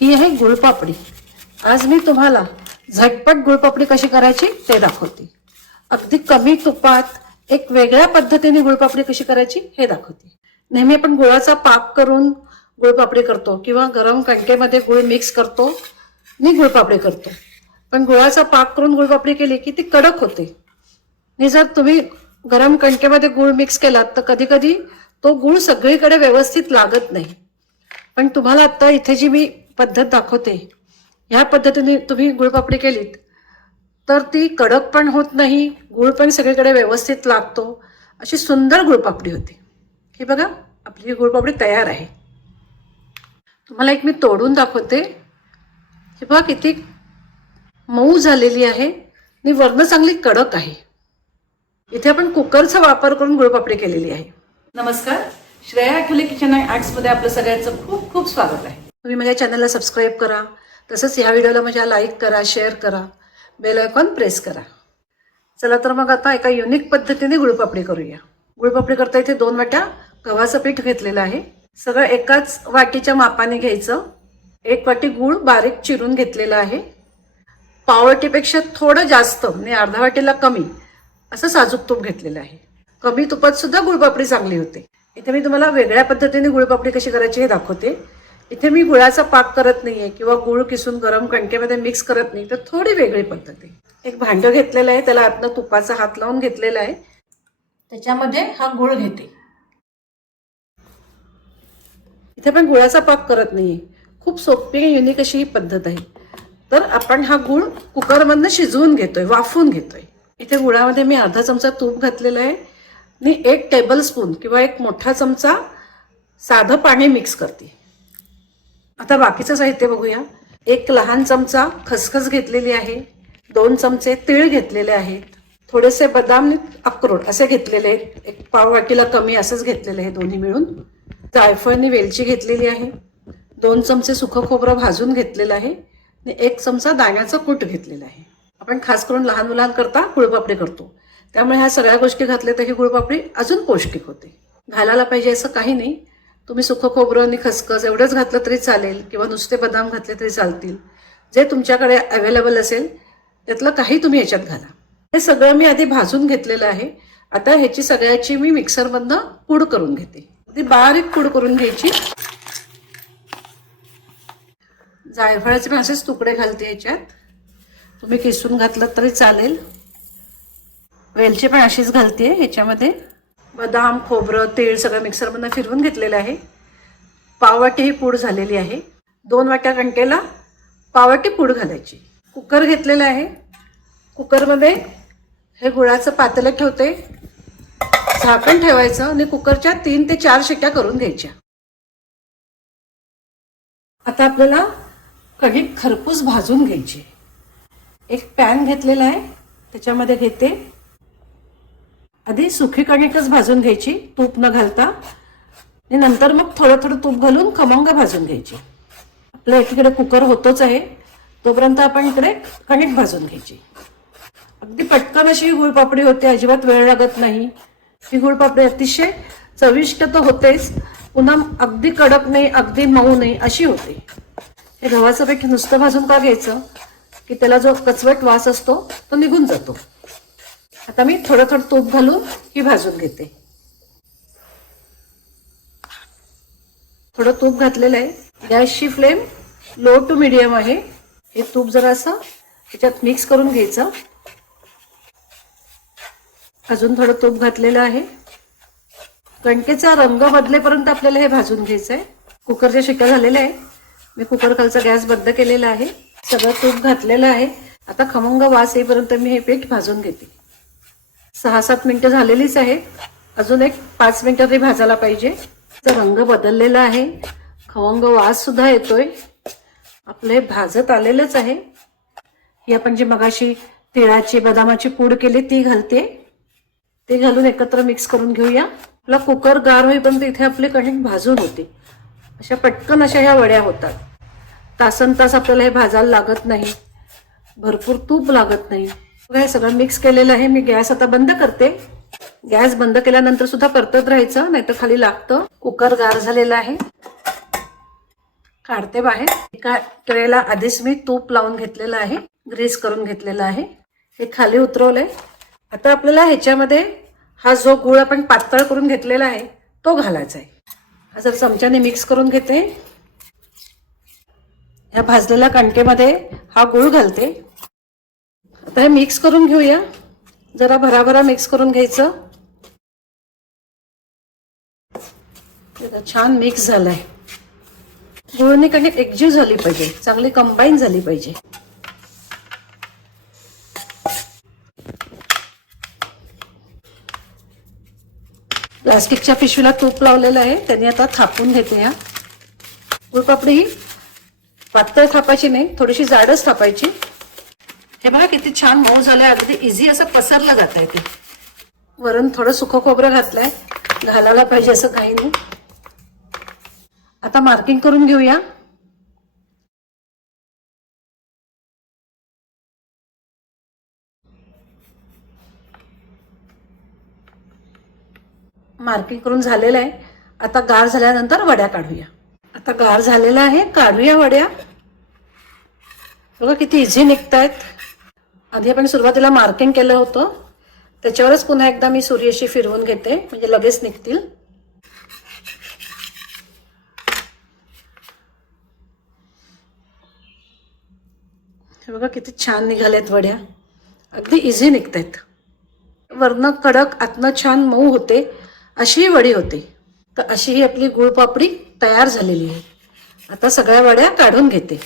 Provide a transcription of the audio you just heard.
ही आहे गुळपापडी. आज मी तुम्हाला झटपट गुळपापडी कशी करायची ते दाखवते. अगदी कमी तुपात एक वेगळ्या पद्धतीने गुळपापडी कशी करायची हे दाखवते. नेहमी आपण गुळाचा पाक करून गुळपापडी करतो किंवा गरम कणकेमध्ये गुळ मिक्स करतो आणि गुळपापडी करतो. पण गुळाचा पाक करून गुळपापडी केली की ती कडक होते. आणि जर तुम्ही गरम कणकेमध्ये गुळ मिक्स केलात तर कधी कधी तो गुळ सगळीकडे व्यवस्थित लागत नाही. पण तुम्हाला आत्ता इथे जी मी पद्धत दाखवते. ह्या पद्धतीने तुम्ही गुळपापडी केलीत तर ती कडक पण होत नाही गुळ पण सगळीकडे व्यवस्थित लागतो. अशी सुंदर गुळपापडी होती. ही बघा आपली ही गुळपापडी तयार आहे. तुम्हाला एक मी तोडून दाखवते. हे बघा किती मऊ झालेली आहे आणि वर्ण चांगली कडक आहे. इथे आपण कुकरचा वापर करून गुळपापडी केलेली आहे. नमस्कार. श्रेया आठवले किचन अँड आर्ट्समध्ये आपलं सगळ्यांचं खूप खूप स्वागत आहे. तुम्ही माझ्या चॅनलला सबस्क्राईब करा. तसंच ह्या व्हिडिओला माझ्या लाईक करा शेअर करा. बेल आयकॉन प्रेस करा. चला तर मग आता एका युनिक पद्धतीने गुळपापडी करूया. गुळपापडी करता इथे दोन वाट्या गव्हाचं पीठ घेतलेलं आहे. सगळं एकाच वाटीच्या मापाने घ्यायचं. एक वाटी गूळ बारीक चिरून घेतलेला आहे. पाववाटीपेक्षा थोडं जास्त म्हणजे अर्धा वाटीला कमी असं साजूक तूप घेतलेलं आहे. कमी तुपात सुद्धा गुळपापडी चांगली होते. इथे मी तुम्हाला वेगळ्या पद्धतीने गुळपापडी कशी करायची हे दाखवते. इथे मी गुळाचा पाक करत नाहीये किंवा गुळ किसून गरम कणकेमध्ये मिक्स करत नाही तर थोडी वेगळी पद्धत आहे. एक भांडं घेतलेलं आहे त्याला आतनं तुपाचा हात लावून घेतलेला आहे. त्याच्यामध्ये हा गुळ घेते. इथे पण गुळाचा पाक करत नाहीये. खूप सोपी युनिक अशी ही पद्धत आहे. तर आपण हा गुळ कुकरमधनं शिजवून घेतोय वाफून घेतोय. इथे गुळामध्ये मी अर्धा चमचा तूप घातलेलं आहे आणि एक टेबल स्पून किंवा एक मोठा चमचा साधं पाणी मिक्स करते. आता बाकीचं साहित्य बघूया. एक लहान चमचा खसखस घेतलेली आहे. दोन चमचे तीळ घेतलेले आहेत. थोडेसे बदाम अक्रोड असे घेतलेले आहेत. एक पाव वाटीला कमी असंच घेतलेले आहे दोन्ही मिळून. जायफळनी वेलची घेतलेली आहे. दोन चमचे सुकं खोबरं भाजून घेतलेलं आहे. आणि एक चमचा दाण्याचं कूट घेतलेलं आहे. आपण खास करून लहान मुलांकरता गुळपापडी करतो. त्यामुळे ह्या सगळ्या गोष्टी घातल्या तर ही गुळपापडी अजून पौष्टिक होते. घालायला पाहिजे असं काही नाही. तुम्ही सुखं खोबरं आणि खसखस एवढंच घातलं तरी चालेल किंवा नुसते बदाम घातले तरी चालतील. जे तुमच्याकडे अवेलेबल असेल त्यातलं काही तुम्ही ह्याच्यात घाला. हे सगळं मी आधी भाजून घेतलेलं आहे. आता ह्याची सगळ्याची मी मिक्सरमधनं पूड करून घेते. ती बारीक पूड करून घ्यायची. जायफळाचे मी असेच तुकडे घालते ह्याच्यात. तुम्ही किसून घातलं तरी चालेल. वेलची पण अशीच घालते ह्याच्यामध्ये. बदाम खोबरं तेल सगळं मिक्सरमधनं फिरवून घेतलेलं आहे. पाववाटी ही पूड झालेली आहे. दोन वाट्या कणकेला पाववाटी पूड घालायची. कुकर घेतलेलं आहे. कुकरमध्ये हे गुळाचं पातेलं ठेवते. झाकण ठेवायचं आणि कुकरच्या तीन ते चार शिट्ट्या करून घ्यायच्या. आता आपल्याला कणिक खरपूस भाजून घ्यायची. एक पॅन घेतलेला आहे. त्याच्यामध्ये घेते आधी सुखी कणिकच भाजून घ्यायची तूप न घालता. आणि नंतर मग थोडं थोडं तूप घालून खमंग भाजून घ्यायची. आपल्या एकीकडे कुकर होतोच आहे तोपर्यंत आपण इकडे कणिक भाजून घ्यायची. अगदी पटकन अशी गुळपापडी होते अजिबात वेळ लागत नाही. ही गुळपापडी अतिशय चविष्ट तर होतेच पुन्हा अगदी कडक नाही अगदी मऊ नाही अशी होते. हे गव्हाचं पीठ नुसतं भाजून का घ्यायचं? की त्याला जो कचवट वास असतो तो निघून जातो. आता मी थोडं थोडं तूप घालून ही भाजून घेते. थोडं तूप घातलेलं आहे. गॅसची फ्लेम लो टू मिडियम आहे. हे तूप जरा असं त्याच्यात मिक्स करून घ्यायचं. अजून थोडं तूप घातलेलं आहे. कणकेचा रंग बदलेपर्यंत आपल्याला हे भाजून घ्यायचं आहे. कुकरच्या शिट्ट्या झालेल्या आहे मी कुकर खालचा गॅस बंद केलेला आहे. सगळं तूप घातलेलं आहे. आता खमंग वास येईपर्यंत मी हे पीठ भाजून घेते. सहा सात मिनटं झालेलीच आहे अजून एक पाच मिनटं तरी भाजायला पाहिजे. रंग बदललेला आहे. खवंग वास सुद्धा येतोय. आपलं हे भाजत आलेलंच आहे. ही आपण जी मगाशी तिळाची बदामाची पूड केली ती घालते. ते घालून एकत्र मिक्स करून घेऊया. आपला कुकर गार होईपर्यंत इथे आपली कणिक भाजून होती. अशा पटकन अशा ह्या वड्या होतात. तासन तास आपल्याला हे भाजायला लागत नाही. भरपूर तूप लागत नाही. हे सगळं मिक्स केलेलं आहे. मी गॅस आता बंद करते. गॅस बंद केल्यानंतर सुद्धा परतत राहायचं नाहीतर खाली लागतं. कुकर गार झालेला आहे. काढते बाहेर. एका ट्रेला आधीच मी तूप लावून घेतलेलं आहे. ग्रीस करून घेतलेलं आहे. हे खाली उतरवलंय. आता आपल्याला ह्याच्यामध्ये हा जो गुळ आपण पातळ करून घेतलेला आहे तो घालायचा आहे. हा जर चमच्याने मिक्स करून घेते. ह्या भाजलेल्या कणकेमध्ये हा गुळ घालते. आता हे मिक्स करून घेऊया. जरा भराभरा मिक्स करून घ्यायचं. छान मिक्स झालंय. गुळणी काही एकजीव झाली पाहिजे. चांगली कंबाईन झाली पाहिजे. प्लास्टिकच्या पिशवीला तूप लावलेलं आहे. त्यांनी आता थापून घेते या गुळपापडी ही पातळ थापायची नाही थोडीशी जाडच थापायची. हे बघा किती छान मऊ झालंय. अगदी इझी असं पसरलं जात आहे ते. वरून थोडं सुख खोबरं घातलंय. घालायला पाहिजे असं काही नाही. आता मार्किंग करून घेऊया. मार्किंग करून झालेलं आहे. आता गार झाल्यानंतर वड्या काढूया. आता गार झालेलं आहे काढूया वड्या. बघा किती इझी निघतायत. आधी आपण सुरुवातीला मार्किंग केलं होतं. त्याच्यावरच पुन्हा एकदा मी सूर्यशी फिरवून घेते. म्हणजे लगेच निघतील. हे बघा किती छान निघाल्यात वड्या. अगदी इझी निघतायत. वरनं कडक आतनं छान मऊ होते. अशी ही वडी होते. तर अशी ही आपली गुळपापडी तयार झालेली आहे. आता सगळ्या वड्या काढून घेते.